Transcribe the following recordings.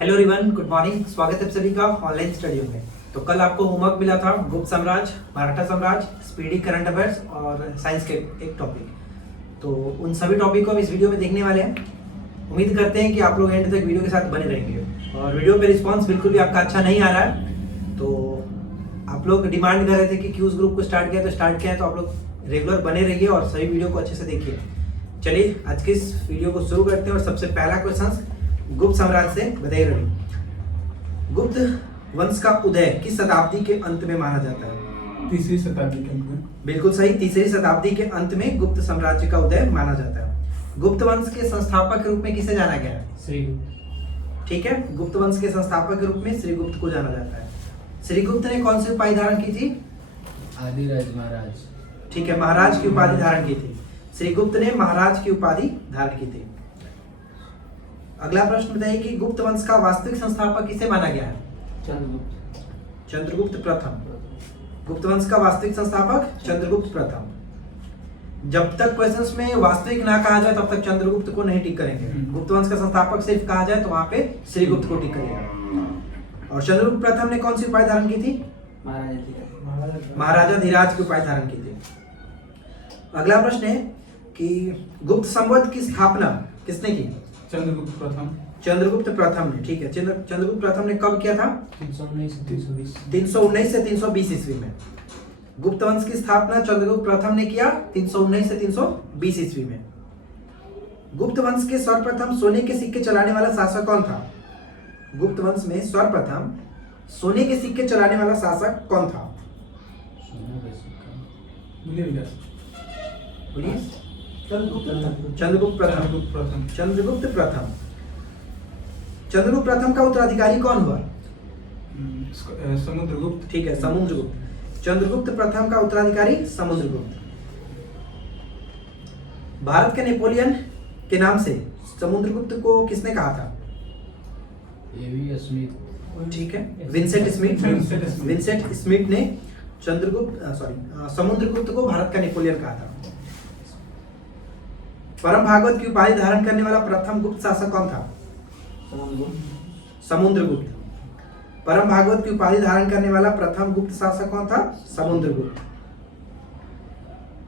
Hello everyone, good morning. स्वागत है आप सभी का ऑनलाइन स्टडी में। तो कल आपको होमवर्क मिला था गुप्त साम्राज्य, मराठा साम्राज्य, स्पीडी करंट अफेयर्स और साइंस के एक टॉपिक। तो उन सभी टॉपिक को हम इस वीडियो में देखने वाले हैं। उम्मीद करते हैं कि आप लोग एंड तक वीडियो के साथ बने रहेंगे। और वीडियो पे रिस्पांस बिल्कुल भी आपका अच्छा नहीं आ रहा है, तो आप लोग डिमांड कर रहे थे कि क्यूज ग्रुप को स्टार्ट किया, तो स्टार्ट किया है। तो आप लोग रेगुलर बने रहिए और सभी वीडियो को अच्छे से देखिए। चलिए आज की इस वीडियो को शुरू करते हैं। और सबसे पहला क्वेश्चन गुप्त साम्राज्य से बताइए रवि, गुप्त वंश का उदय किस शताब्दी के अंत में माना जाता है? तीसरी शताब्दी के अंत में। बिल्कुल सही, तीसरी शताब्दी के अंत में गुप्त साम्राज्य का उदय माना जाता है। गुप्त वंश के संस्थापक के रूप में किसे जाना गया है? श्रीगुप्त। ठीक है, गुप्त वंश के संस्थापक के रूप में श्रीगुप्त को जाना जाता है। श्रीगुप्त ने कौन सी उपाधि धारण की थी? आदिराज महाराज। ठीक है, महाराज की उपाधि धारण की थी। श्रीगुप्त ने महाराज की उपाधि धारण की थी। अगला प्रश्न बताइए कि गुप्त वंश का वास्तविक संस्थापक किसे माना गया है? चंद्रगुप्त। चंद्रगुप्त प्रथम। गुप्त वंश का वास्तविक संस्थापक चंद्रगुप्त प्रथम। जब तक क्वेश्चंस में वास्तविक ना कहा जाए तब तक चंद्रगुप्त को नहीं टिक करेंगे। गुप्त वंश का संस्थापक सिर्फ कहा जाए तो वहां पे श्रीगुप्त को टिक करेगा। और चंद्रगुप्त प्रथम ने कौन सी उपाधि धारण की थी? महाराजा धीराज की उपाधि धारण की थी। अगला प्रश्न है कि गुप्त संवत की स्थापना किसने की? चंद्रगुप्त प्रथम। चंद्रगुप्त प्रथम ने। ठीक है, चंद्रगुप्त प्रथम ने कब किया था? 319 से 320। 319 से 320 ईस्वी में। गुप्त वंश की स्थापना चंद्रगुप्त प्रथम ने किया 319 से 320 ईस्वी में। गुप्त वंश के सर्वप्रथम सोने के सिक्के चलाने वाला शासक कौन था? गुप्त वंश में सर्वप्रथम सोने के सिक्के चलाने वाला शासक कौन था? बोलिए। चंद्रगुप्त प्रथम। चंद्रगुप्त प्रथम। चंद्रगुप्त प्रथम का उत्तराधिकारी कौन हुआ? समुद्रगुप्त। ठीक है, समुद्रगुप्त। चंद्रगुप्त प्रथम का उत्तराधिकारी समुद्रगुप्त। भारत के नेपोलियन के नाम से समुद्रगुप्त को किसने कहा था? एवी स्मिथ। ठीक है, विंसेंट स्मिथ। विंसेंट स्मिथ ने समुद्रगुप्त को भारत का नेपोलियन कहा था। परम भागवत की उपाधि धारण करने वाला प्रथम गुप्त शासक कौन था? समुद्रगुप्त। परम भागवत की उपाधि धारण करने वाला प्रथम गुप्त शासक कौन था? Samudragupta.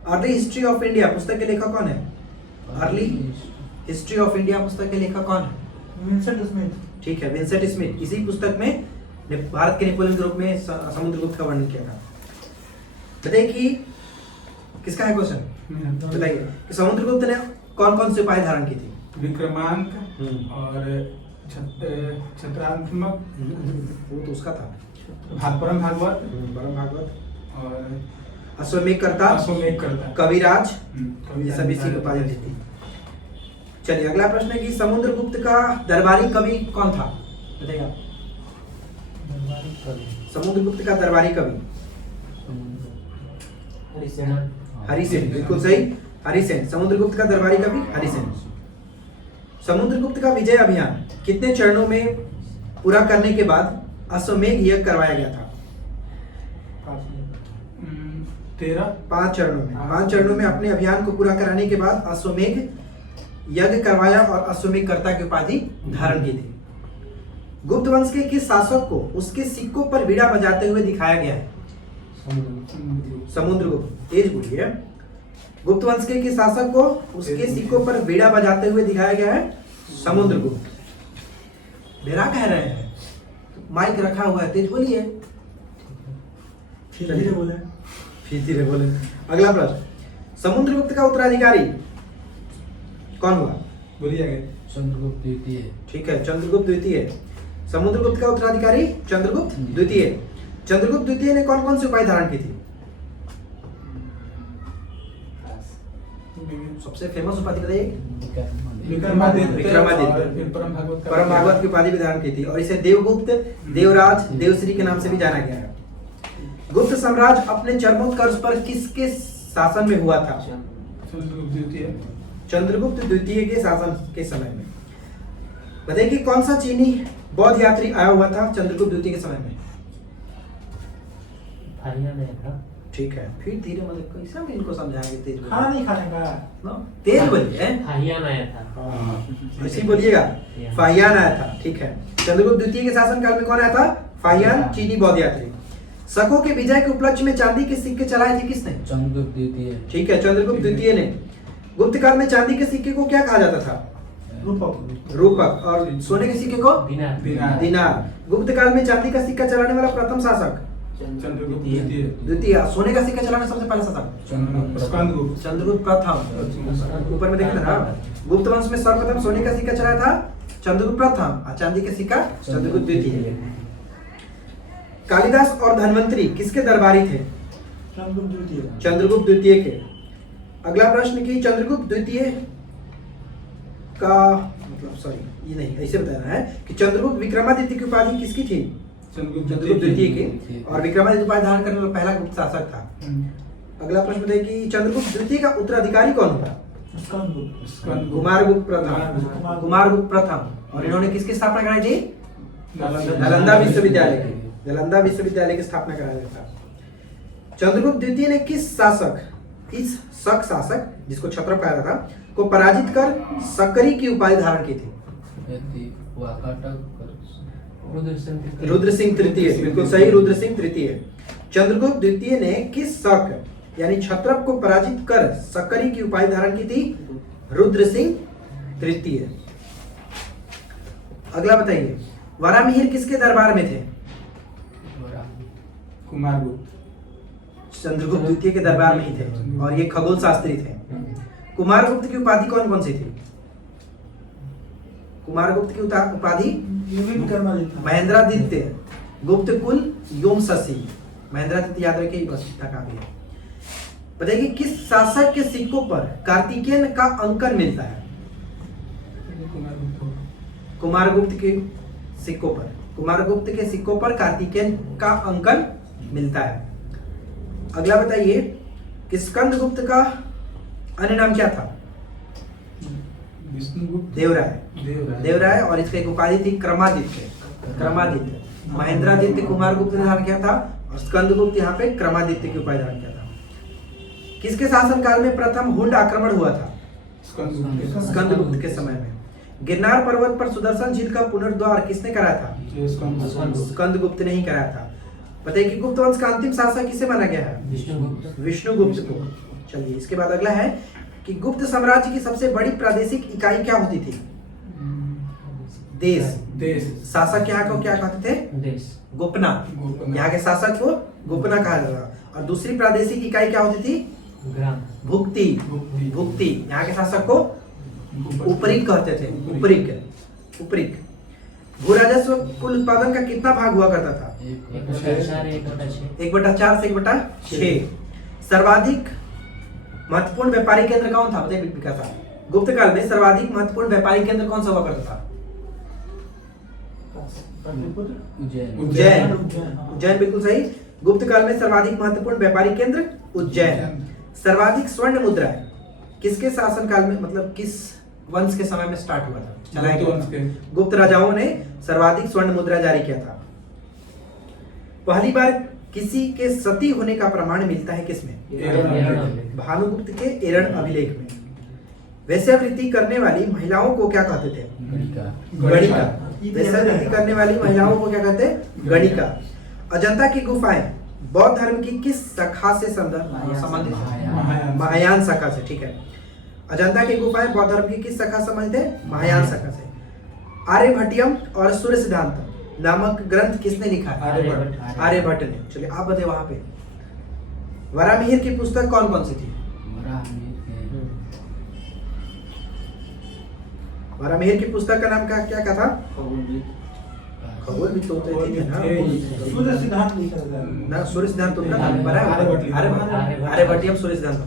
Early history of India पुस्तक के लेखक कौन है? अर्ली हिस्ट्री ऑफ इंडिया पुस्तक के लेखक कौन है? Vincent Smith. ठीक है, विंसेंट स्मिथ। इसी पुस्तक में भारत के नेपोलियन के रूप में समुद्रगुप्त का वर्णन किया था। बताइए कि किसका है क्वेश्चन? बताइए कि समुद्रगुप्त ने कौन कौन सी उपाधि धारण की थी? विक्रमांक और छत्रात्मक। वो तो उसका था। परम भागवत। परम भागवत और अश्वमेधकर्ता, कविराज, ये सभी इसी की कविराज। उपाधि थी। चलिए अगला प्रश्न है कि समुद्रगुप्त का दरबारी कवि कौन था? बताइए आप। समुद्रगुप्त का दरबारी कवि हरिसेन। बिल्कुल सही, हरिसेन। समुद्रगुप्त का दरबारी कवि हरिसेन। समुद्रगुप्त का विजय अभियान कितने चरणों में पूरा करने के बाद अश्वमेध यज्ञ करवाया गया था? 5 चरणों में। 5 चरणों में अपने अभियान को पूरा कराने के बाद अश्वमेध यज्ञ करवाया और अश्वमेधकर्ता की उपाधि धारण की थी। गुप्त वंश के किस शासक को उसके सिक्कों पर वीणा बजाते हुए दिखाया गया है? समुद्रगुप्त। तेज बोलिए। गुप्त वंश के किस शासक को उसके सिक्कों पर वीणा बजाते हुए दिखाया गया है? समुद्रगुप्त। डेरा कह रहे हैं, माइक रखा हुआ है, तेज बोलिए। फिर धीरे बोले। अगला प्रश्न, समुद्रगुप्त का उत्तराधिकारी कौन हुआ? बोलिए आगे। चंद्रगुप्त द्वितीय। ठीक है, चंद्रगुप्त द्वितीय। समुद्रगुप्त का उत्तराधिकारी चंद्रगुप्त द्वितीय। चंद्रगुप्त द्वितीय ने कौन कौन सी उपाधि धारण की थी? सबसे फेमस उपाधि बताइए। विक्रमादित्य। परम भागवत की उपाधि भी धारण की थी और इसे देवगुप्त, देवराज, देवश्री के नाम से भी जाना गया है। गुप्त साम्राज्य अपने चरमोत्कर्ष पर किसके शासन में हुआ था? चंद्रगुप्त द्वितीय। चंद्रगुप्त द्वितीय के शासन के समय में। बताइए कि कौन सा चीनी बौद्ध यात्री आया हुआ था चंद्रगुप्त द्वितीय के समय में? ठीक है, फिर धीरे मतलब कैसे हम इनको समझाएंगे तेज बोलिए? खाना नहीं खाने का। नो, तेज बोलिए। हाहियान आया था। हाँ, ऐसे ही बोलिएगा। फाहियान आया था, ठीक है। चंद्रगुप्त द्वितीय के शासनकाल में कौन आया था? फाहियान, चीनी बौद्ध यात्री। शकों के विजय के उपलक्ष्य में चांदी के सिक्के चलाए थे किसने? चंद्रगुप्त द्वितीय। ठीक है, चंद्रगुप्त द्वितीय ने। गुप्त काल में चांदी के सिक्के को क्या कहा जाता था? रूपक। रूपक। और सोने के सिक्के को? दिनार। दिनार। गुप्त काल में चांदी का सिक्का चलाने वाला प्रथम शासक? चंद्रगुप्त द्वितीय। द्वितीय। सोने का सिक्का चलाने सबसे पहला शासक? स्कंदगुप्त। चंद्रगुप्त प्रथम। ऊपर में देखे थे ना, गुप्त वंश में सर्वप्रथम सोने का सिक्का चलाया था चंद्रगुप्त प्रथम, और चांदी का सिक्का चंद्रगुप्त द्वितीय। कालिदास और धन्वंतरी किसके दरबारी थे? चंद्रगुप्त द्वितीय। चंद्रगुप्त द्वितीय के। अगला प्रश्न की चंद्रगुप्त द्वितीय का मतलब सॉरी ये नहीं, ऐसे बताना है कि चंद्रगुप्त विक्रमादित्य की उपाधि किसकी थी? चंद्रगुप्त द्वितीय की। और विक्रमादित्य उपाधि धारण करने वाला पहला गुप्त शासक था। अगला प्रश्न बताइए कि चंद्रगुप्त द्वितीय का उत्तराधिकारी कौन होगा? कुमारगुप्त प्रथम। कुमारगुप्त प्रथम। और इन्होंने किसकी स्थापना कराई थी? नालंदा विश्वविद्यालय की। नालंदा विश्वविद्यालय की स्थापना कराया था। चंद्रगुप्त द्वितीय ने किस शक शासक जिसको क्षत्रप कहा था को पराजित कर सकरी की उपाधि धारण की थी? रुद्र सिंह तृतीय। बिल्कुल सही, रुद्र सिंह तृतीय। चंद्रगुप्त द्वितीय ने किस शक यानी क्षत्रप को पराजित कर सकरी की उपाधि धारण की थी? रुद्र सिंह तृतीय। अगला बताइए, वरामिहिर किसके दरबार में थे? कुमारगुप्त। चंद्रगुप्त द्वितीय के दरबार में ही थे, और ये खगोल शास्त्री थे। कुमारगुप्त की उपाधि कौन कौन सी थी? कुमारगुप्त की उपाधि महेंद्रादित्य, गुप्त कुल, योमशसी। महेंद्रादित्य याद रखिए, बस इतना काफी है। बताइए किस शासक के सिक्कों पर कार्तिकेय का अंकन मिलता है? कुमारगुप्त के सिक्कों पर। कुमारगुप्त के सिक्कों पर कार्तिकेय का अंकन मिलता है। अगला बताइए कि स्कंदगुप्त का अन्य नाम क्या था? विष्णुगुप्त। देवराय। देवराय। और इसका एक उपाधि थी क्रमादित्य। क्रमादित्य। महेंद्रादित्य कुमारगुप्त ने धारण किया था, और स्कंदगुप्त यहाँ पे क्रमादित्य की उपाधि धारण किया था। किसके शासनकाल में प्रथम हुंड आक्रमण हुआ था? स्कंदगुप्त के समय में। गिरनार पर्वत पर सुदर्शन झील का पुनर्द्वार किसने कराया था? स्कंदगुप्त ने ही कराया था। बताइए कि गुप्त वंश का अंतिम शासक किसे माना गया है? विष्णुगुप्त को। चलिए, इसके बाद अगला है कि गुप्त साम्राज्य की सबसे बड़ी प्रादेशिक इकाई क्या होती थी? देश। शासक यहाँ को क्या कहते थे? देश। गोपना। यहाँ के शासक को गोपना कहा जाता था। और दूसरी प्रादेशिक इकाई क्या होती थी? ग्राम। भुक्ति। भुक्ति। यहाँ के शासक को उपरिक कहते थे। उपरिक। भू राजस्व कुल उत्पादन का कितना भाग हुआ करता था? 1/4 से 1/6। सर्वाधिक महत्वपूर्ण व्यापारिक केंद्र कौन था? बताइए विकास साहब। गुप्त काल में सर्वाधिक महत्वपूर्ण व्यापारिक केंद्र कौन सा हुआ करता था? उज्जैन। बिल्कुल सही। गुप्त काल में सर्वाधिक महत्वपूर्ण व्यापारिक केंद्र उज्जैन। सर्वाधिक स्वर्ण मुद्रा किसके शासनकाल में, मतलब किस वंश के समय में स्टार्ट हुआ था? चलाया गुप्त राजाओं ने सर्वाधिक स्वर्ण मुद्रा जारी किया था। पहली बार किसी के सती होने का प्रमाण मिलता है किसमें? भानुगुप्त के एरण अभिलेख में। वेश्यावृत्ति करने वाली महिलाओं को क्या कहते थे? गणिका। वेश्यावृत्ति करने वाली महिलाओं को क्या कहते हैं? गणिका। अजंता की गुफाएं बौद्ध धर्म की किस शाखा से संबंधित? महायान शाखा से। ठीक है, अजंता की गुफाएं बौद्ध धर्म की किस शाखा से संबंधित है? महायान शाखा से। आर्यभट्टियम और सूर्य सिद्धांत नामक ग्रंथ किसने लिखा है? आर्यभट्ट ने। चलिए आप बताइए, वहां पे वरामिहिर की पुस्तक कौन कौन सी थी? वरामिहिर की पुस्तक का नाम क्या था? खगोल भी तो होते थे ना। सूर्य सिद्धांत ना, सूर्य सिद्धांत तो आर्यभट्टियम सूर्य सिद्धांत।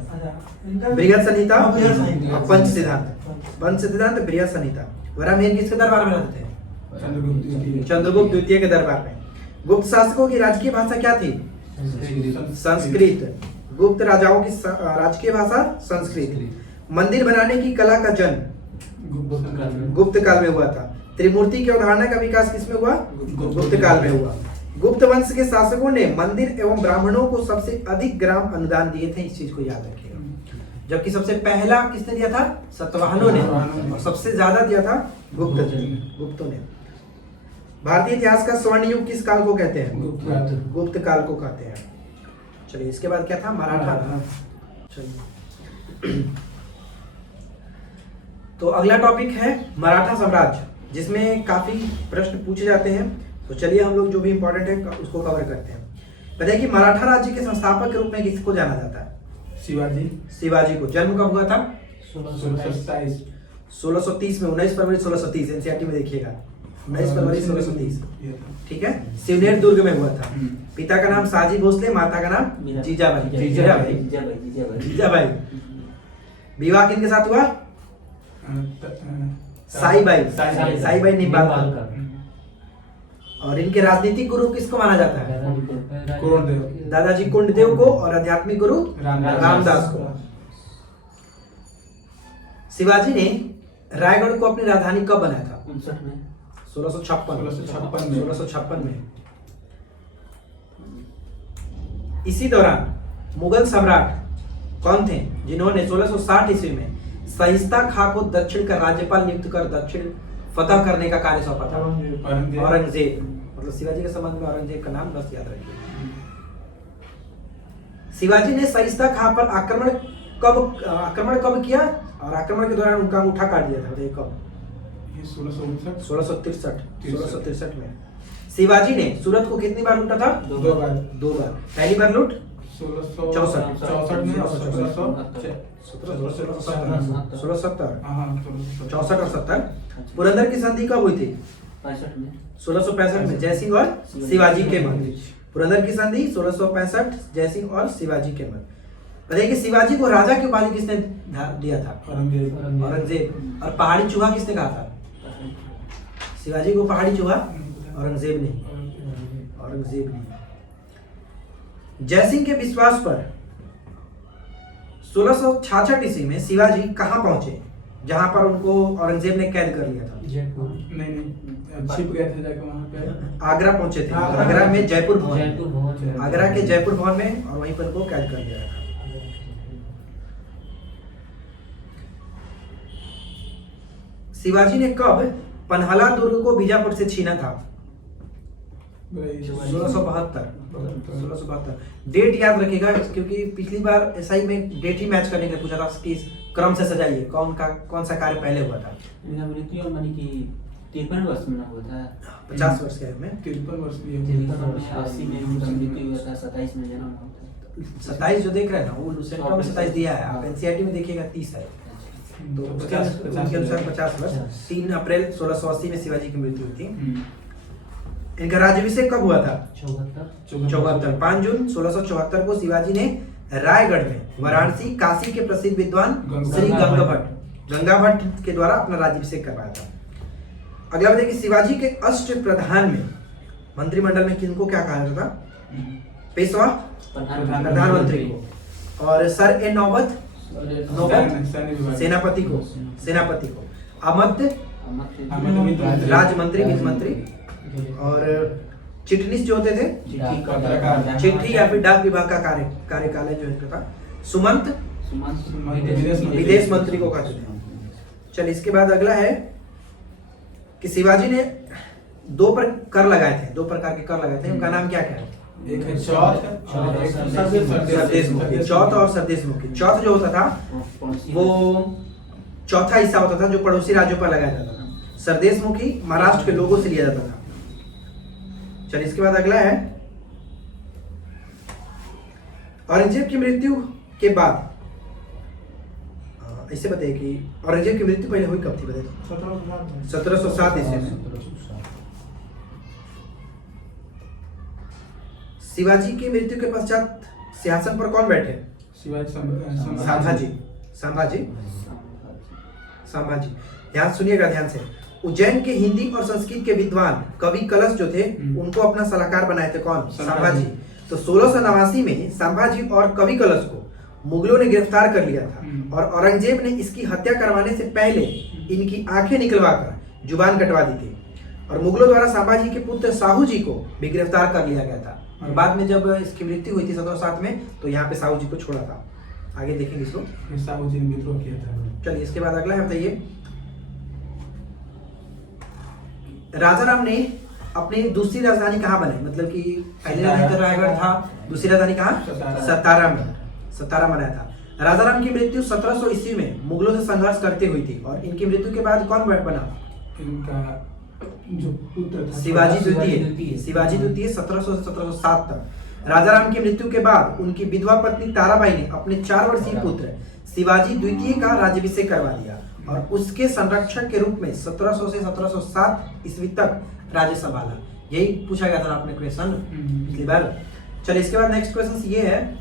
बृहद संहिता और पंच सिद्धांत बृहद संहिता। वरामिहिर किसके दरबार में रहते थे? चंद्रगुप्त द्वितीय के दरबार में। गुप्त शासकों की राजकीय भाषा क्या थी? संस्कृत। गुप्त राजाओं की राजकीय भाषा संस्कृत। मंदिर बनाने की कला का जन्म गुप्त काल में हुआ था। त्रिमूर्ति की अवधारणा का विकास किसमें हुआ? गुप्त काल में हुआ। गुप्त वंश के शासकों ने मंदिर एवं ब्राह्मणों को सबसे अधिक ग्राम अनुदान दिए थे, इस चीज को याद रखिएगा। जबकि सबसे पहला किसने दिया था? सतवाहनों ने, और सबसे ज्यादा दिया था गुप्तों ने। भारतीय इतिहास का स्वर्ण युग किस काल को कहते हैं? गुप्त काल को कहते हैं। चलिए इसके बाद क्या था? मराठा। चलिए तो अगला टॉपिक है मराठा साम्राज्य, जिसमें काफी प्रश्न पूछे जाते हैं। तो चलिए हम लोग जो भी इंपॉर्टेंट है उसको कवर करते हैं। बताइए कि मराठा राज्य के संस्थापक के रूप में किसको जाना जाता है? शिवाजी। शिवाजी को। जन्म कब हुआ था? 1627। 1630 में, 19 फरवरी 1630। एनसीईआरटी में देखिएगा, 19 फरवरी 1630। ठीक है, सिवनेर दुर्ग में हुआ था। पिता का नाम साजी भोसले, माता का नाम जीजाबाई। विवाह किनके साथ हुआ? साईबाई निंबाळकर। और इनके राजनीतिक गुरु किसको माना जाता है? दादाजी कुंडदेव को, और आध्यात्मिक गुरु रामदास को। शिवाजी ने रायगढ़ को अपनी राजधानी कब बनाया था? 1656 में। इसी दौरान मुगल सम्राट कौन थे जिन्होंने 1660 ईस्वी में सहिस्ता खां को दक्षिण का राज्यपाल नियुक्त कर दक्षिण फतह करने का कार्य सौंपा था? औरंगजेब। मतलब शिवाजी के संबंध में औरंगजेब का नाम बस याद रखिए। शिवाजी ने सहिस्ता खां पर आक्रमण कब किया, और आक्रमण के दौरान उनका अंगूठा काट दिया था? बताइए कब? 1663 में। शिवाजी ने सूरत को कितनी बार लूटा था? 2 बार। पहली बार लूट 1664 में, 64 और 70। पुरंदर की संधि कब हुई थी? 1665 में, जयसिंह और शिवाजी के मध्य। पुरंदर की संधि 1665, जयसिंह और शिवाजी के मध्य। बताइए कि शिवाजी को राजा की उपाधि किसने दिया था? औरंगजेब। और पहाड़ी चूहा किसने कहा था? शिवाजी को पहाड़ी चूहा औरंगजेब ने। जयसिंह के विश्वास पर 1666 ईस्वी में शिवाजी कहां पहुंचे, जहां पर उनको औरंगजेब ने कैद कर लिया था? नहीं, छिप गए थे जाके वहां पे। आगरा पहुंचे थे। आगरा में जयपुर भवन, आगरा के जयपुर भवन में, और वहीं पर उनको कैद कर लिया था। शिवाजी ने कब पन्हाला दुर्ग को बीजापुर से छीना था? 1672। डेट याद रखिएगा, क्योंकि पिछली बार एसआई में डेट ही मैच करने के लिए पूछा था कि क्रम से सजाइए कौन सा कार्य पहले हुआ था। 53 वर्ष में हुआ था। 50 वर्ष के में 53 वर्ष की 80 में उनका मृत्यु हुआ था, 27 में जन्म हुआ था। 27 जो देख रहे हैं ना, वो लुसेंटा में 27 दिया है। आप एनसीईआरटी में देखिएगा 30 है। तो उसके अनुसार 50 वर्ष। 3 अप्रैल 1680 में शिवाजी की मृत्यु हुई थी। इनका राज्याभिषेक कब हुआ था? 74। 5 जून 1674 को शिवाजी ने रायगढ़ में वाराणसी काशी के प्रसिद्ध विद्वान श्री गंगा भट्ट के द्वारा अपना राज्याभिषेक करवाया था। अगला बताइए कि शिवाजी के अष्ट प्रधान में मंत्रिमंडल में किनको क्या कहा जाता था? पेशवा प्रधानमंत्री को, और सर ए नौबत सेनापति को, अमध्य राजमंत्री, वित्त मंत्री, और चिटनीस जो होते थे चिट्ठी या फिर डाक विभाग का कार्यकालय जो इनका था। सुमंत विदेश मंत्री को कहते थे। चलिए इसके बाद अगला है कि शिवाजी ने 2 कर लगाए थे, 2 प्रकार के कर लगाए थे। उनका नाम क्या क्या है? एक है चौथ और एक सरदेशमुखी। चौथ और सरदेशमुखी। चौथ जो होता था वो चौथा हिस्सा होता था जो पड़ोसी राज्यों पर लगाया जाता था। सरदेशमुखी महाराष्ट्र के लोगों से लिया जाता था। चलिए इसके बाद अगला है औरंगजेब की मृत्यु के बाद, ऐसे बताइए कि औरंगजेब की मृत्यु पहले हुई कब थी? बताइए। 1707 ईस्वी में। शिवाजी की मृत्यु के पश्चात सिंहासन पर कौन बैठे? संभाजी। ध्यान सुनिएगा ध्यान से। उज्जैन के हिंदी और संस्कृत के विद्वान कवि कलश जो थे उनको अपना सलाहकार बनाए थे। कौन? संभाजी। तो 1689 में संभाजी और कवि कलश को मुगलों ने गिरफ्तार कर लिया था, और औरंगजेब ने इसकी हत्या करवाने से पहले इनकी आंखें निकलवाकर जुबान कटवा दी थी। और मुगलों द्वारा संभाजी के पुत्र साहू जी को भी गिरफ्तार कर लिया गया था। और बाद में जब इसकी मृत्यु हुई थी 1707 में, तो यहाँ पे साहू जी को छोड़ा था। आगे देखेंगे इसको। फिर साहू जी ने विद्रोह किया था। चलिए इसके बाद अगला है, बताइए राजाराम ने अपनी दूसरी राजधानी कहाँ बनाई? मतलब कि पहली राजधानी तो रायगढ़ था, दूसरी राजधानी कहाँ? सतारा में। सतारा बनाया था। राजाराम की मृत्यु 1700 ईस्वी में मुगलों से संघर्ष करते हुई थी। और इनकी मृत्यु के बाद कौन बना? इनका जो पुत्र था शिवाजी द्वितीय। द्वितीय। शिवाजी द्वितीय 1700 से 1707 तक। राजाराम की मृत्यु के बाद उनकी विधवा पत्नी ताराबाई ने अपने 4 वर्षीय पुत्र शिवाजी द्वितीय का राज्याभिषेक करवा दिया और उसके संरक्षक के रूप में 1700 से 1707 ईस्वी तक राज्य संभाला। यही पूछा गया था आपने क्वेश्चन पिछली बार। चलिए इसके बाद नेक्स्ट क्वेश्चन ये है,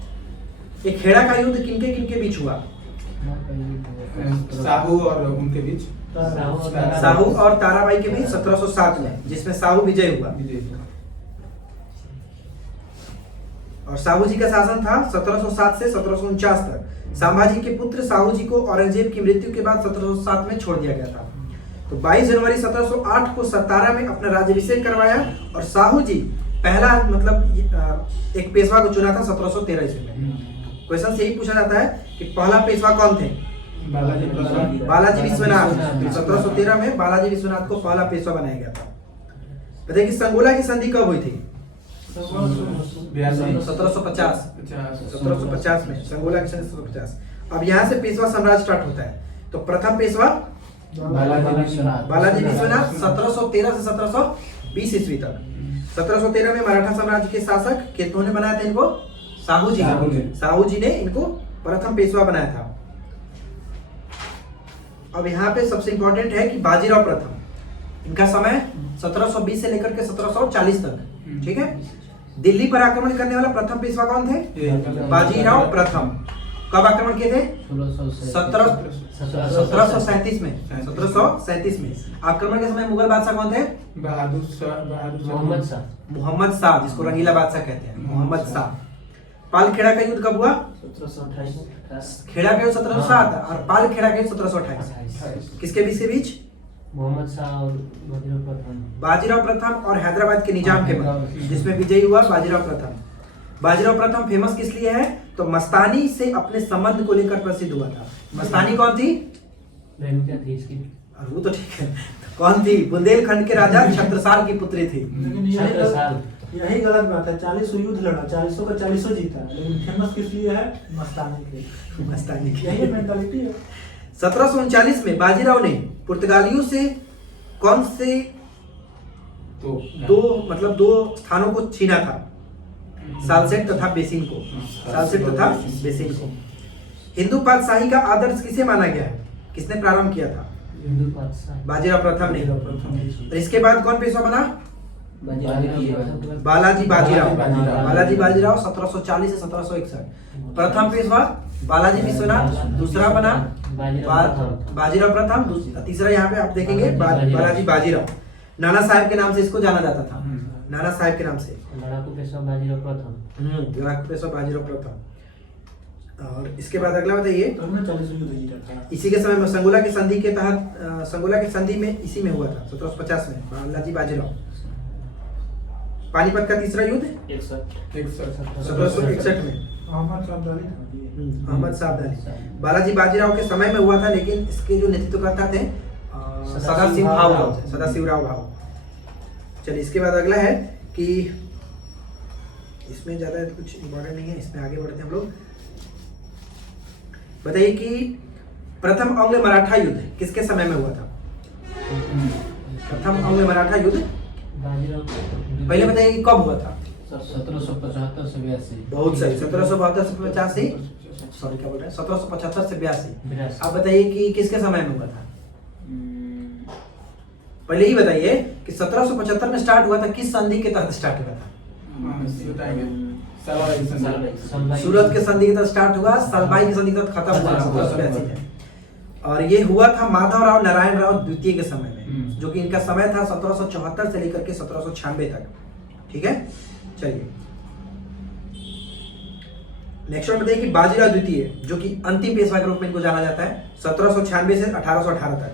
एक खेड़ा का युद्ध किनके किनके बीच हुआ? साहू और उनके बीच, साहू और ताराबाई के बीच 1707 में, जिसमें साहू विजय हुआ। और साहू जी का शासन था 1707 से 1749 तक। संभाजी के पुत्र साहू जी को औरंगजेब की मृत्यु के बाद 1707 में छोड़ दिया गया था। तो 22 जनवरी 1708 को सतारा में अपना राज्याभिषेक करवाया और साहू जी पहला मतलब एक पेशवा को चुना था 1713 ईस्वी में। क्वेश्चन यही पूछा जाता है कि पहला पेशवा कौन थे? बालाजी विश्वनाथ। 1713 में बालाजी विश्वनाथ को पहला पेशवा बनाया गया था। बताइए कि संगोला की संधि कब हुई थी? 1750 में संगोला की संधि 1750। अब यहाँ से पेशवा साम्राज्य स्टार्ट होता है। तो प्रथम पेशवा बालाजी विश्वनाथ 1713 से 1720 ईस्वी तक। 1713 में मराठा साम्राज्य के शासक किन्होंने बनाया था इनको? साहू जी ने इनको प्रथम पेशवा बनाया था। अब यहाँ पे सबसे इंपॉर्टेंट है कि बाजीराव प्रथम, इनका समय 1720 से लेकर के 1740 तक। ठीक है। दिल्ली पर आक्रमण करने वाला प्रथम पेशवा कौन थे? बाजीराव प्रथम। कब आक्रमण किए थे? 1737 में। 1737 में आक्रमण के समय मुगल बादशाह कौन थे? मोहम्मद शाह, जिसको रंगीला बादशाह कहते हैं, मोहम्मद शाह। पालखेड़ा का युद्ध कब हुआ? 1728। खेड़ा का युद्ध 1707 और पालखेड़ा का युद्ध 1728। किसके बीच के बीच? मोहम्मद शाह और बाजीराव प्रथम और हैदराबाद के निजाम के मध्य, जिसमें विजयी हुआ बाजीराव प्रथम। बाजीराव प्रथम फेमस किस लिए है? तो मस्तानी से अपने संबंध को लेकर प्रसिद्ध हुआ था। मस्तानी कौन थी? प्रेमिका थी इसकी। वो तो ठीक है, कौन थी? बुंदेलखंड के राजा छत्रसाल की पुत्री थी। यही गलत बात है। 40 युद्ध लड़ा, 40 का 40 जीता, लेकिन फेमस किस लिए है? मस्तानी के। मस्तानी की यही मेंटालिटी है। 1739 में बाजीराव ने पुर्तगालियों से कौन से दो स्थानों को छीना था? सालसेट तथा बेसिन को। सालसेट तथा बेसिन को। हिंदू पातशाही का आदर्श किसे माना गया है? किसने प्रारंभ किया था? हिंदू पातशाह बाजीराव प्रथम ने। और इसके बाद कौन पेशवा बना? बालाजी बाजीराव। बालाजी बाजीराव 1740 से 1761। प्रथम पेशवा बालाजी विश्वनाथ, दूसरा बना बाजीराव प्रथम, तीसरा यहाँ पे आप देखेंगे बालाजी बाजीराव। नाना साहेब के नाम से इसको जाना जाता था, नाना साहेब के नाम से। लड़ाकू पेशवा बाजीराव प्रथम। लड़ाकू पेशवा बाजीराव प्रथम। और इसके बाद अगला बताइए, 40 युद्ध जीता था। इसी के समय में संगोला की संधि के तहत संगोला की संधि में इसी में हुआ था 1750 में बालाजी बाजीराव। पानीपत का तीसरा युद्ध 1761 में अहमद अहमद शाह अब्दाली। बालाजी बाजीराव के समय में हुआ था, लेकिन इसके जो नेतृत्वकर्ता थे सदाशिवराव भाव। चलिए इसके बाद अगला है कि इसमें ज्यादा कुछ इम्पोर्टेंट नहीं है, इसमें आगे बढ़ते हैं हम लोग। बताइए कि प्रथम अंग्ल मराठा युद्ध किसके समय में हुआ था? प्रथम अंग्ल मराठा युद्ध पहले बताइए कि कब हुआ था? 1775 से 82। बहुत सही, 1772 से 85। सॉरी क्या बोल रहे हैं? 1775 से 82। आप बताइए कि किसके समय में हुआ था? पहले ही बताइए कि 1775 में स्टार्ट हुआ था, किस संधि के तहत स्टार्ट हुआ था? सूरत के संधि के तहत स्टार्ट हुआ, सलबाई की संधि के तहत खत्म हुआ 1782 में। और ये हुआ था माधवराव नारायण राव द्वितीय के समय में, जो कि इनका समय था 1774 से लेकर के 1796 तक। ठीक है। चलिए नेक्स्ट वन बताइए कि बाजीराव द्वितीय, जो कि अंतिम पेशवा के रूप में इनको जाना जाता है, 1796 से 1818 तक।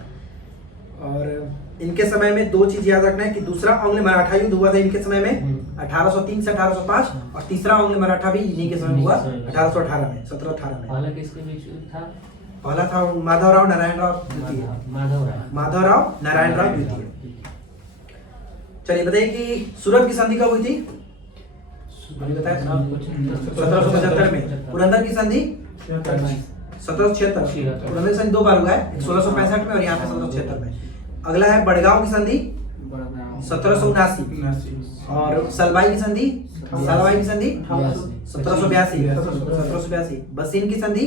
और इनके समय में दो चीज याद रखना है कि दूसरा आंग्ल मराठा युद्ध हुआ था इनके समय में 1803 से 1805 और तीसरा आंग्ल मराठा भी इन्हीं के समय में हुआ 1818 में 1718 में। पहला किसके बीच था? पहला था माधवराव नारायण राव द्वितीय। माधवराव नारायण राव द्वितीय। चलिए बताइए कि सूरत की संधि कब हुई थी? मैंने बताया 1775 में। पुरंदर की संधि 1776। पुरंदर की संधि दो बार हुआ है, 1665 में और यहाँ पे 1776 में। अगला है बड़गांव की संधि 1779 और सलवाई की संधि 1782। बसीन की संधि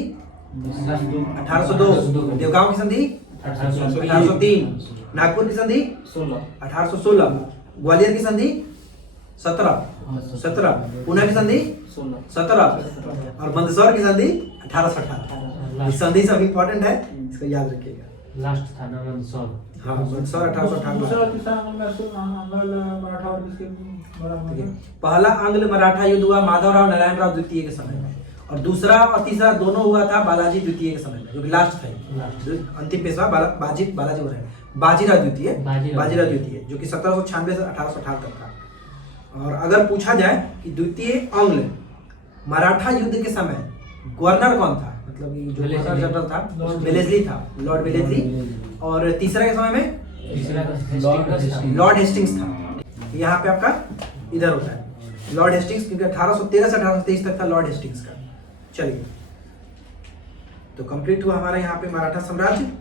1802। देवगांव की संधि 1803। नागपुर की संधि 1816। ग्वालियर की संधि 17। पुणे की संधि 17 और मंदसौर की संधि 1818। इस संधि सब इम्पोर्टेंट है, इसको याद रखिएगा। लास्ट था ना मंदसौर। हाँ मंदसौर 1818। दूसरा तीसरा आंग्ल मराठा और किसके बड़ा पहला आंग्ल मराठा युद्ध हुआ माधवराव नारायण राव द्वितीय के समय में और दूसरा और तीसरा दोनों हुआ था बालाजी द्वितीय के समय में, जो कि लास्ट था। जो अंतिम पेशवा बालाजी हो रहा है बाजीराव द्वितीय जो कि 1796 से 1818 तक था। और अगर पूछा जाए कि द्वितीय आंग्ल मराठा युद्ध के समय गवर्नर कौन था, मतलब कि जो गवर्नर जनरल था वेलेस्ली था, लॉर्ड वेलेस्ली। और तीसरा के समय में लॉर्ड हेस्टिंग्स था। यहाँ पे आपका इधर होता है लॉर्ड हेस्टिंग्स, क्योंकि 1813 से 1823 तक था लॉर्ड हेस्टिंग्स का। चलिए तो कंप्लीट हुआ हमारा यहाँ पे मराठा साम्राज्य।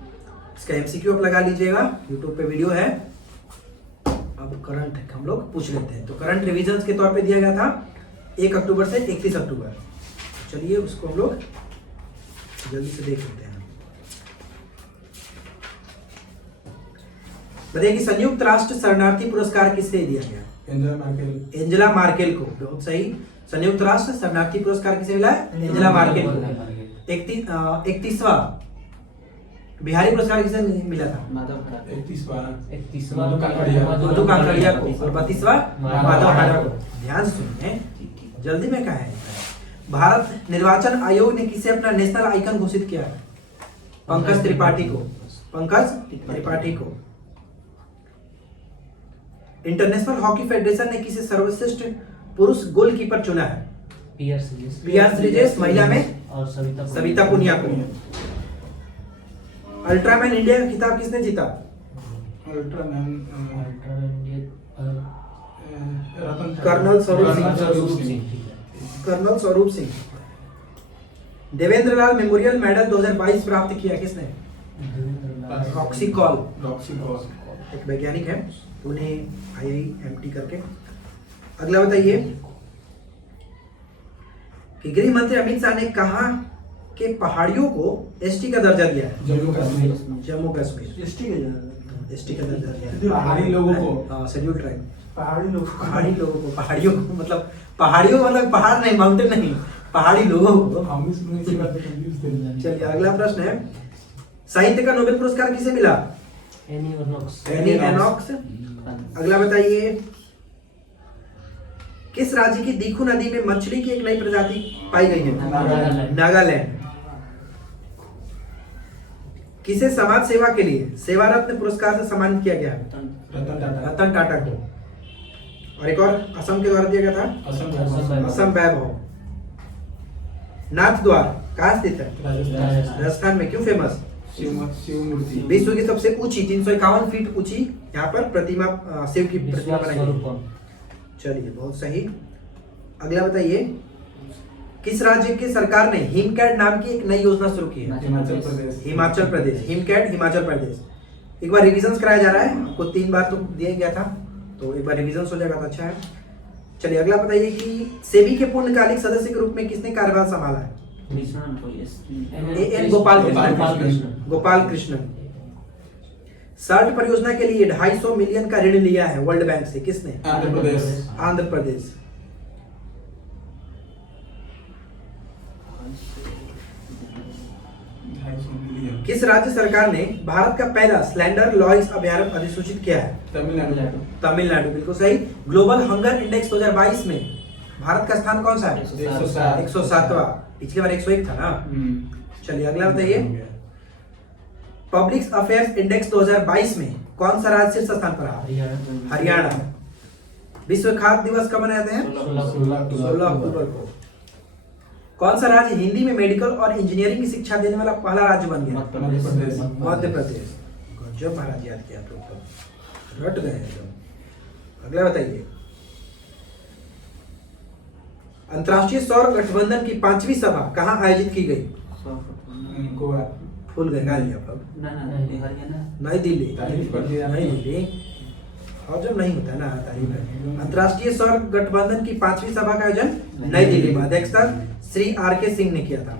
इसका एमसीक्यू आप लगा लीजिएगा, यूट्यूब पे वीडियो है। अब करंट हम लोग पूछ लेते हैं। तो करंट रिविजन के तौर पे दिया गया था 1 अक्टूबर से 31 अक्टूबर। चलिए उसको हम लोग जल्दी से देख लेते हैं। बताइए कि संयुक्त राष्ट्र शरणार्थी पुरस्कार किसे दिया गया? एंजेला मार्केल को। बहुत सही। संयुक्त राष्ट्र शरणार्थी पुरस्कार किसे मिला है? एंजेला मार्केल को। 31वां बिहारी पुरस्कार किसे मिला था? मधु कांकड़िया को। और 32वां माधव हाड़ा को। ध्यान से सुनिए, जल्दी में कहा है। भारत निर्वाचन आयोग ने किसे अपना नेशनल आइकन घोषित किया? पंकज त्रिपाठी को। इंटरनेशनल हॉकी फेडरेशन ने किसे सर्वश्रेष्ठ पुरुष गोलकीपर चुना है? पीआर श्रीजेश। महिला में और सविता पुनिया को। अल्ट्रामैन इंडिया का खिताब किसने जीता? कर्नल स्वरूप सिंह। देवेंद्र लाल मेमोरियल मेडल 2022 प्राप्त किया किसने? रॉक्सी कॉल, एक वैज्ञानिक है, पुणे IIMT करके। अगला बताइए कि गृह मंत्री अमित शाह ने कहा कि पहाड़ियों को एसटी का दर्जा दिया है? जम्मू कश्मीर एसटी का दर्जा दिया है। पहाड़ी लोगों को, हाँ शेड्यूल ट्राइब। पहाड़ी लोगों को पहाड़ियों को मतलब पहाड़ नहीं, माउंटेन नहीं, पहाड़ी लोगों को। चलिए अगला प्रश्न है, साहित्य का नोबेल पुरस्कार किसे मिला? Any Lennox. अगला बताइए, किस राज्य की दीखू नदी में मछली की एक नई प्रजाति पाई गई है? नागालैंड। किसे समाज सेवा के लिए सेवा रत्न पुरस्कार से सम्मानित किया गया? रतन टाटा को। और एक और असम के द्वारा दिया गया था असम वैभव। नाथ द्वार कहाँ स्थित है? राजस्थान में। क्यों फेमस? विश्व की सबसे ऊंची 351 फीट ऊंची यहाँ पर प्रतिमा, शिव की प्रतिमा बनाई है। चलिए बहुत सही। अगला बताइए, किस राज्य की सरकार ने हिमकैट नाम की एक नई योजना शुरू की है? हिमाचल प्रदेश। हिमकैट हिमाचल प्रदेश। एक बार रिविजन कराया जा रहा है आपको, 3 बार तो दिया गया था, तो एक बार रिविजन हो जाएगा तो अच्छा है। चलिए अगला बताइए कि सेबी के पूर्णकालिक सदस्य के रूप में किसने कार्यभार संभाला है? एन गोपाल कृष्णन। सर्ट परियोजना के लिए 250 मिलियन का ऋण लिया है वर्ल्ड बैंक से, किसने? आंध्र प्रदेश। किस राज्य सरकार ने भारत का पहला स्लैंडर लॉयस अभयारण्य अधिसूचित किया है? तमिलनाडु। बिल्कुल सही। ग्लोबल हंगर इंडेक्स 2022 में भारत का स्थान कौन सा है? 107वां। पिछली बार 101 था ना। चलिए अगला बताइए, पब्लिक अफेयर्स इंडेक्स 2022 में कौन सा राज्य शीर्ष स्थान पर है? हरियाणा। विश्व खाद्य दिवस कब मनाते हैं? 16 अक्टूबर को। कौन सा राज्य हिंदी में मेडिकल और इंजीनियरिंग की शिक्षा देने वाला पहला राज्य बन गया? मध्य प्रदेश। गजब महाराज, याद किया आप लोग तो, रट गए एकदम। अगला बताइए, अंतर्राष्ट्रीय सौर गठबंधन की 5वीं सभा कहाँ आयोजित की गई? गोवा। फुल गंगा लिया अब। नई दिल्ली। नई दिल्ली हजम नहीं होता ना तारीफ। अंतर्राष्ट्रीय सौर गठबंधन की 5वीं सभा का आयोजन नई दिल्ली में अध्यक्षता श्री R.K. सिंह ने किया था।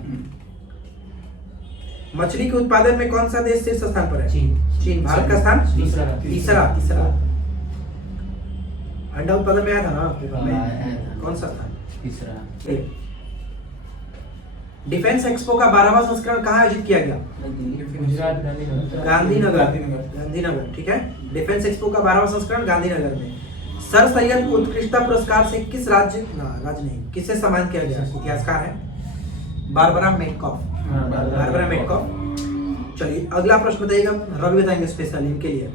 मछली के उत्पादन में कौन सा देश शीर्ष स्थान पर है? चीन। भारत का स्थान तीसरा। अंडा उत्पादन में आया था ना पेपर में, कौन सा स्थान? तीसरा। डिफेंस एक्सपो का 12वां संस्करण कहाँ आयोजित किया गया? गांधीनगर। ठीक है, डिफेंस एक्सपो का 12वां संस्करण गांधीनगर में। सर सैयद उत्कृष्टता पुरस्कार से किस राज्य नहीं, किसे सम्मानित किया गया? इतिहासकार है बारबरा मेटकॉफ। चलिए अगला प्रश्न बताइएगा, रवि बताएंगे स्पेशल इनके लिए।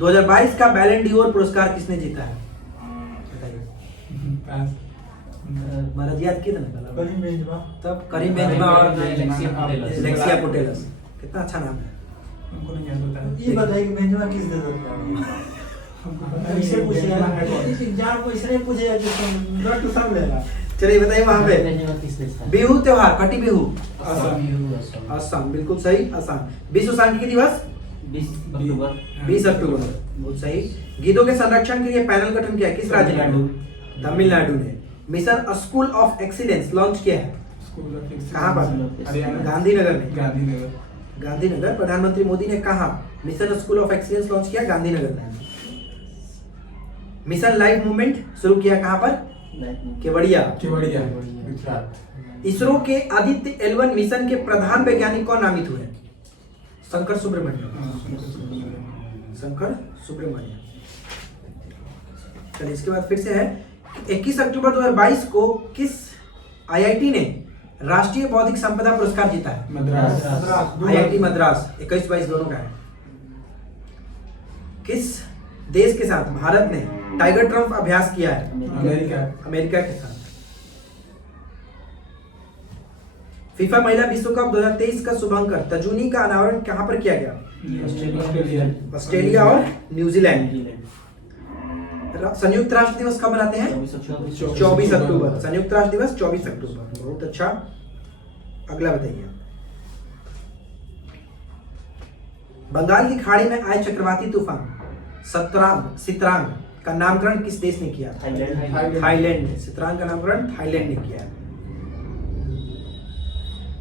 2022 का बैलन डी'ओर पुरस्कार किसने जीता है? बताइए। महाराज याद किया था ना करीम बेंजमा। तब करीम बेंजमा और लेक्सिया पुटेलस। कितना अच्छा नाम है। हमको नहीं याद होता है। ये बताइए कि बेंजमा किस देश का है? ऐसे पूछेगा, एग्जाम को इसलिए पूछेगा कि तुम रट सब लेगा। चलिए बताइए वहां पे बिहू त्योहार, कटी बिहू असम, बिल्कुल सही, असम। विश्व सांख्यिकी दिवस 20 अक्टूबर, बहुत सही। गीतों के संरक्षण के लिए पैनल गठन किया किस राज्य ने? तमिलनाडु ने। Mission school of excellence launch किया है कहाँ पर? गांधीनगर। प्रधानमंत्री मोदी ने कहा mission school of excellence launch किया गांधीनगर में। मिशन लाइफ मूवमेंट शुरू किया कहाँ पर? केवड़िया। इसरो के आदित्य L1 मिशन के प्रधान वैज्ञानिक कौन नामित हुए? शंकर सुब्रमण्यम। चलिए इसके बाद फिर से है, 21 अक्टूबर 2022 को किस IIT ने राष्ट्रीय बौद्धिक संपदा पुरस्कार जीता है? मद्रास। IIT मद्रास 21-22 दोनों का है। किस देश के साथ भारत ने टाइगर ट्रम्प अभ्यास किया है? अमेरिका के साथ। फीफा महिला विश्व कप 2023 का शुभांकर तजुनी का अनावरण कहां पर किया गया? ऑस्ट्रेलिया और न्यूजीलैंड। संयुक्त राष्ट्र दिवस कब मनाते हैं? 24 अक्टूबर। संयुक्त राष्ट्र दिवस 24 अक्टूबर, बहुत अच्छा। अगला बताइए, बंगाल की खाड़ी में आए चक्रवाती तूफान सितरांग का नामकरण किस देश ने किया? थाईलैंड ने। सितरांग का नामकरण थाईलैंड ने किया।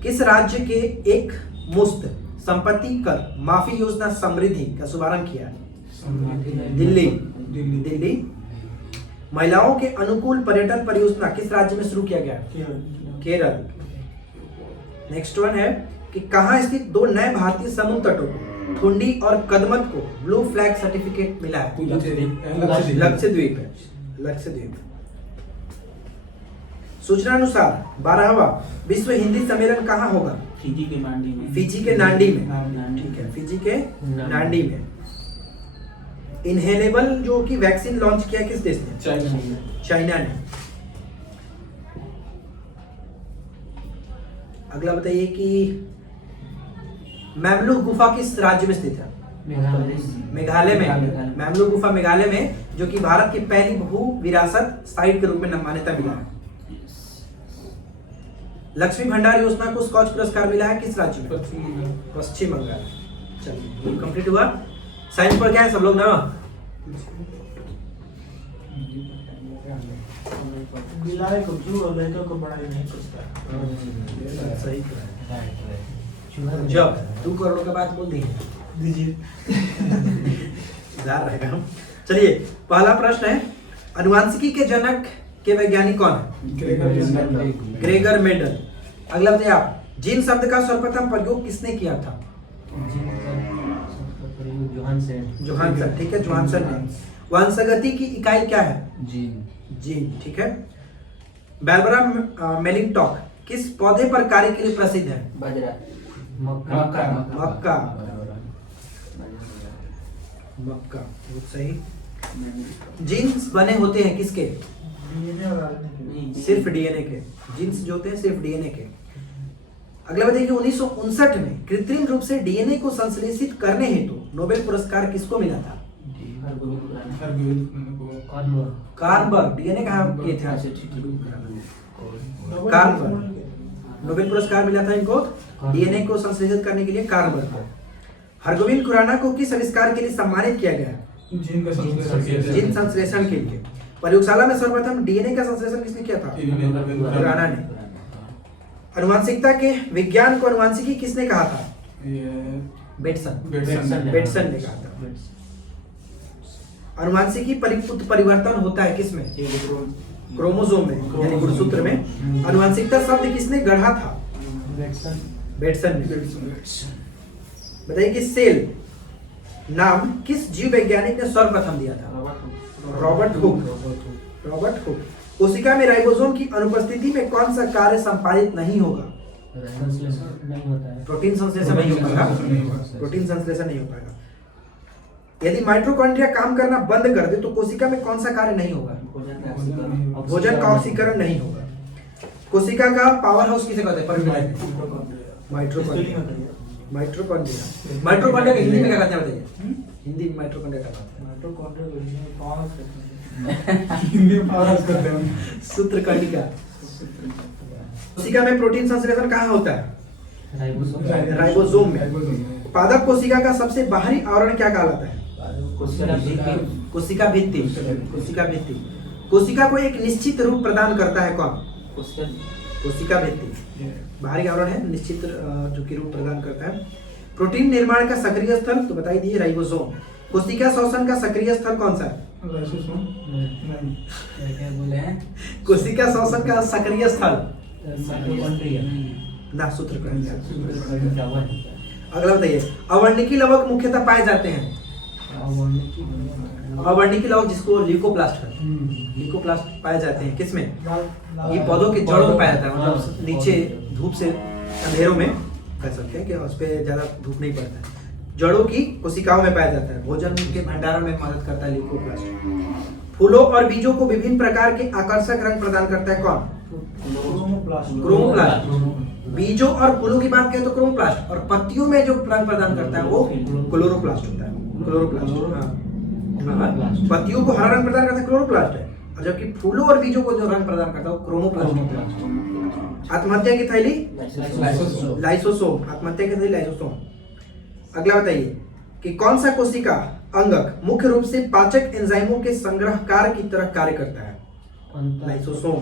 किस राज्य के एक मुश्त संपत्ति कर माफी योजना समृद्धि का शुभारंभ किया? दिल्ली। महिलाओं के अनुकूल पर्यटन परियोजना किस राज्य में शुरू किया गया? केरल। नेक्स्ट वन है कि कहां स्थित दो नए भारतीय समुद्र तटों को ठुंडी और कदमत को ब्लू फ्लैग सर्टिफिकेट मिला है? लक्षद्वीप। सूचना अनुसार 12वां विश्व हिंदी सम्मेलन कहाँ होगा? फिजी के नांडी में। ठीक है, फिजी के नांडी में। इनहेलेबल जो कि वैक्सीन लॉन्च किया किस देश ने? चाइना ने। अगला बताइए कि मैमलुह गुफा किस राज्य में स्थित है? मेघालय में। मैमलुह गुफा मेघालय में, जो कि भारत की पहली भू विरासत साइट के रूप में मान्यता मिला है। लक्ष्मी भंडार योजना को स्कॉच पुरस्कार मिला है किस राज्य में? पश्चिम बंगाल। चलिए कंप्लीट हुआ। साइंस पढ़ के आए सब लोग ना? बिलाए को क्यों और लड़का को पढ़ाई नहीं करता? सही जब 2 करोड़ का बात बोल दी दीजिए। रहेगा। चलिए पहला प्रश्न है, अनुवांशिकी के जनक के वैज्ञानिक कौन है? Gregor Mendel. अगला बताइए आप, जीन शब्द का सर्वप्रथम प्रयोग किसने किया था? जोहानसन। ठीक है, जोहानसन ने। वंशगति की इकाई क्या है? जीन। ठीक है। बारबरा मेलिंगटॉक किस पौधे पर कार्य के लिए प्रसिद्ध है? बाजरा। मक्का। मक्का, बहुत सही। मैंने जीन्स बने होते हैं किसके? डीएनए और आरएनए के। नहीं, सिर्फ डीएनए के। जीन्स जो होते हैं सिर्फ डीएनए के। अगला बताइए कि 1959 में कृत्रिम रूप से डीएनए को संश्लेषित करने हेतु नोबेल पुरस्कार किसको मिला था? हरगोविंद खुराना। हरगोविंद को कार्लबर्ग। डीएनए कहाँ किए थे? अच्छा, ठीक है। कार्लबर्ग। नोबेल पुरस्कार मिला था इनको डीएनए को संश्लेषित करने के लिए, कार्लबर्ग को। हरगोविंद खुराना को किस आविष्कार के लिए सम्मानित किया गया? जीन का संश्लेषण किया जाता है। जीन संश्लेषण के लिए। प्रयोगशाला में सर्वप्रथम डीएनए का संश्लेषण किसने किया था? खुराना ने। अनुवांशिकता के विज्ञान को अनुवांशिकी किसने कहा था? ये बेटसन बेटसन बेटसन ने कहा था। अनुवांशिकी परिवर्तन होता है किसमें? क्रोमोसोम में, यानी गुणसूत्र में। अनुवांशिकता शब्द किसने गढ़ा था? बेटसन ने। बताइए कि सेल नाम किस जीव वैज्ञानिक ने सर्वप्रथम दिया था? Robert Hooke. कोशिका में राइबोसोम की अनुपस्थिति में कौन सा कार्य संपादित नहीं होगा? प्रोटीन संश्लेषण नहीं हो पाएगा। प्रोटीन संश्लेषण नहीं हो पाएगा। यदि माइटोकॉन्ड्रिया काम करना बंद कर दे तो कोशिका में कौन सा कार्य नहीं होगा? भोजन का ऑक्सीकरण नहीं होगा। कोशिका का पावर हाउस किसे कहते हैं? माइटोकॉन्ड्रिया। माइटोकॉन्ड्रिया का हिंदी में क्या कहते हैं बताइए? हिंदी में माइटोकॉन्ड्रिया का कहते हैं हिंदी में पास करते हैं। सूत्रकणिका। कोशिका में प्रोटीन संश्लेषण कहाँ होता है? राइबोसोम में। पादप कोशिका का सबसे बाहरी आवरण क्या कहलाता है? कोशिका भित्ति। कोशिका को एक निश्चित रूप प्रदान करता है कौन? कोशिका भित्ति। बाहरी आवरण है, निश्चित जो कि रूप प्रदान करता है। प्रोटीन निर्माण का सक्रिय स्थल तो बता ही दिए, राइबोसोम। कोशिका श्वसन का सक्रिय स्थल कौन सा है? कोशिका श्वसन का सक्रिय स्थल ना, सूत्रकणिका। अगला बताइए, अवर्णिकी लवक मुख्यतः पाए जाते हैं। अवर्णिकी लवक जिसको ल्यूकोप्लास्ट कहते हैं, ल्यूकोप्लास्ट पाए जाते हैं किसमें? ये पौधों के जड़ों में पाया जाता है, मतलब नीचे धूप से अंधेरों में कह सकते हैं कि उस पर ज्यादा धूप नहीं पड़ता है। जड़ों की कोशिकाओं में पाया जाता है। भोजन के भंडारण में मदद करता है ल्यूकोप्लास्ट। फूलों और बीजों को विभिन्न प्रकार के आकर्षक रंग प्रदान करता है कौन? क्रोमोप्लास्ट। बीजों और फूलों की बात करें तो क्रोमोप्लास्ट, और पत्तियों में जो रंग प्रदान करता है वो क्लोरोप्लास्ट होता है। पत्तियों को हरा रंग प्रदान करता है क्लोरोप्लास्ट है, और जबकि फूलों और बीजों को जो रंग प्रदान करता है वो क्रोमोप्लास्ट। आत्महत्या की थैली लाइसोसोम। आत्महत्या की थैली लाइसोसोम। अगला बताइए कि कौन सा कोशिका अंगक मुख्य रूप से पाचक एंजाइमों के संग्रहकार की तरह कार्य करता है? लाइसोसोम।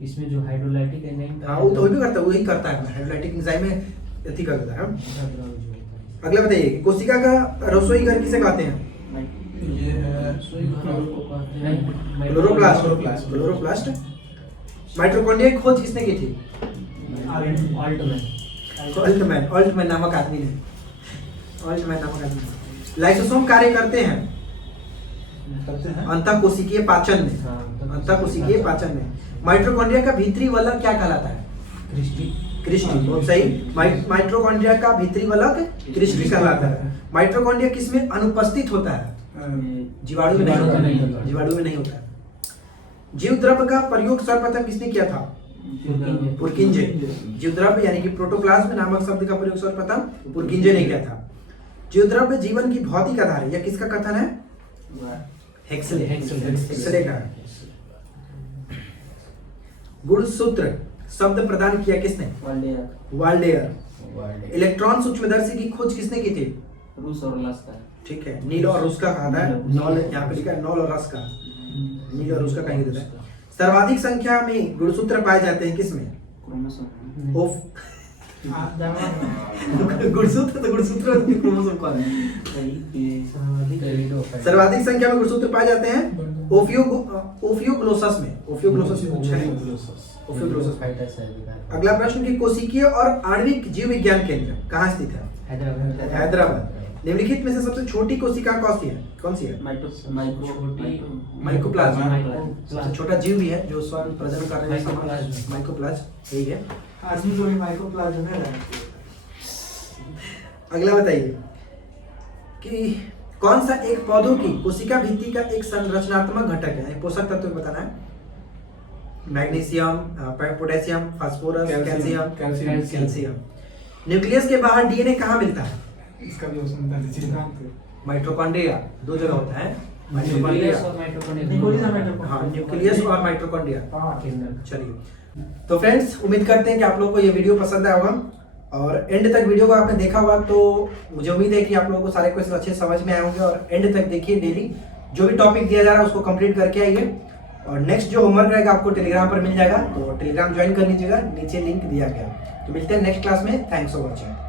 इसमें जो हाइड्रोलाइटिक एंजाइम हाँ, वो तो भी करता है, वही करता है। हाइड्रोलाइटिक एंजाइम में अति कर देता है। अगला बताइए कि कोशिका का रसोई घर किसे कहते हैं? ये है क्लोरोप्लास्ट। माइटोकॉन्ड्रिया की खोज किसने की थी? ऑल्टमैन नामक आदमी ने। लाइसोसोम कार्य करते हैं अंतःकोशिकीय पाचन में। माइटोकॉन्ड्रिया का भीतरी वलय क्या कहलाता है? क्रिस्टी। बहुत सही। माइटोकॉन्ड्रिया का भीतरी वलय क्रिस्टी कहलाता है। माइटोकॉन्ड्रिया किसमें अनुपस्थित होता है? जीवाणु में नहीं होता है। जीव द्रव्य का प्रयोग सर्वप्रथम किसने किया था? पुरकिंजे। जीव द्रव्य यानी कि प्रोटोप्लाज्म नामक शब्द का प्रयोग सर्वप्रथम पुरकिंजे ने किया था। जीव द्रव्य जीवन की भौतिक आधार है, यह किसका कथन है? हेक्सले का। गुणसूत्र शब्द प्रदान किया किसने? वाल्डेयर। इलेक्ट्रॉन सूक्ष्मदर्शी की खोज किसने की थी? रूस और लास्का। ठीक है। नील और रूस का कहा है। नॉल यहाँ पे लिखा है, नॉल और रस का। नील और रूस का कहीं देता है। सर्वाधिक संख्या में गुणसूत्र पाए जाते हैं किसमें? क्रोमोसोम। गुणसूत्र क्रोमोसोम कौन है? सर्वाधिक संख्या में गुणसूत्र पाए जाते हैं ओफियोग्लोसस में। अगला प्रश्न कि कोशिकीय और आणविक जीव विज्ञान केंद्र कहाँ स्थित है? हैदराबाद। निम्नलिखित में से सबसे छोटी कोशिका कौन सी है? माइकोप्लाज्म। सबसे छोटा जीव भी है जो स्वयं प्रजनन करने में समर्थ है। माइकोप्लाज्म यही है। आदमी को भी माइकोप्लाज्म है रहती है। अगला बताइए कि कौन सा एक पौधों की कोशिका भित्ति का एक संरचनात्मक घटक है, पोषक तत्व बताना है। Magnesium, potassium, phosphorus, calcium, calcium. Nucleus के बाहर डीएनए कहाँ मिलता है? इसका भी ऑप्शन बता दीजिए। माइटोकॉन्ड्रिया, दो जगह होता है, न्यूक्लियस माइटोकॉन्ड्रिया। और माइटोकॉन्ड्रिया निकोलियस और दोनों। माइटोकॉन्ड्रिया। हाँ, न्यूक्लियस और माइटोकॉन्ड्रिया। हाँ, चलिए, तो फ्रेंड्स उम्मीद करते हैं कि आप लोगों को ये वीडियो पसंद आया होगा और एंड तक वीडियो को आपने देखा होगा, तो मुझे उम्मीद है कि आप लोगों को सारे क्वेश्चन अच्छे समझ में आए होंगे। और एंड तक देखिए, डेली जो भी टॉपिक दिया जा रहा है उसको कंप्लीट करके आइए। और नेक्स्ट जो होमवर्क रहेगा आपको टेलीग्राम पर मिल जाएगा, तो टेलीग्राम ज्वाइन कर लीजिएगा, नीचे लिंक दिया गया। तो मिलते हैं नेक्स्ट क्लास में। Thanks for watching.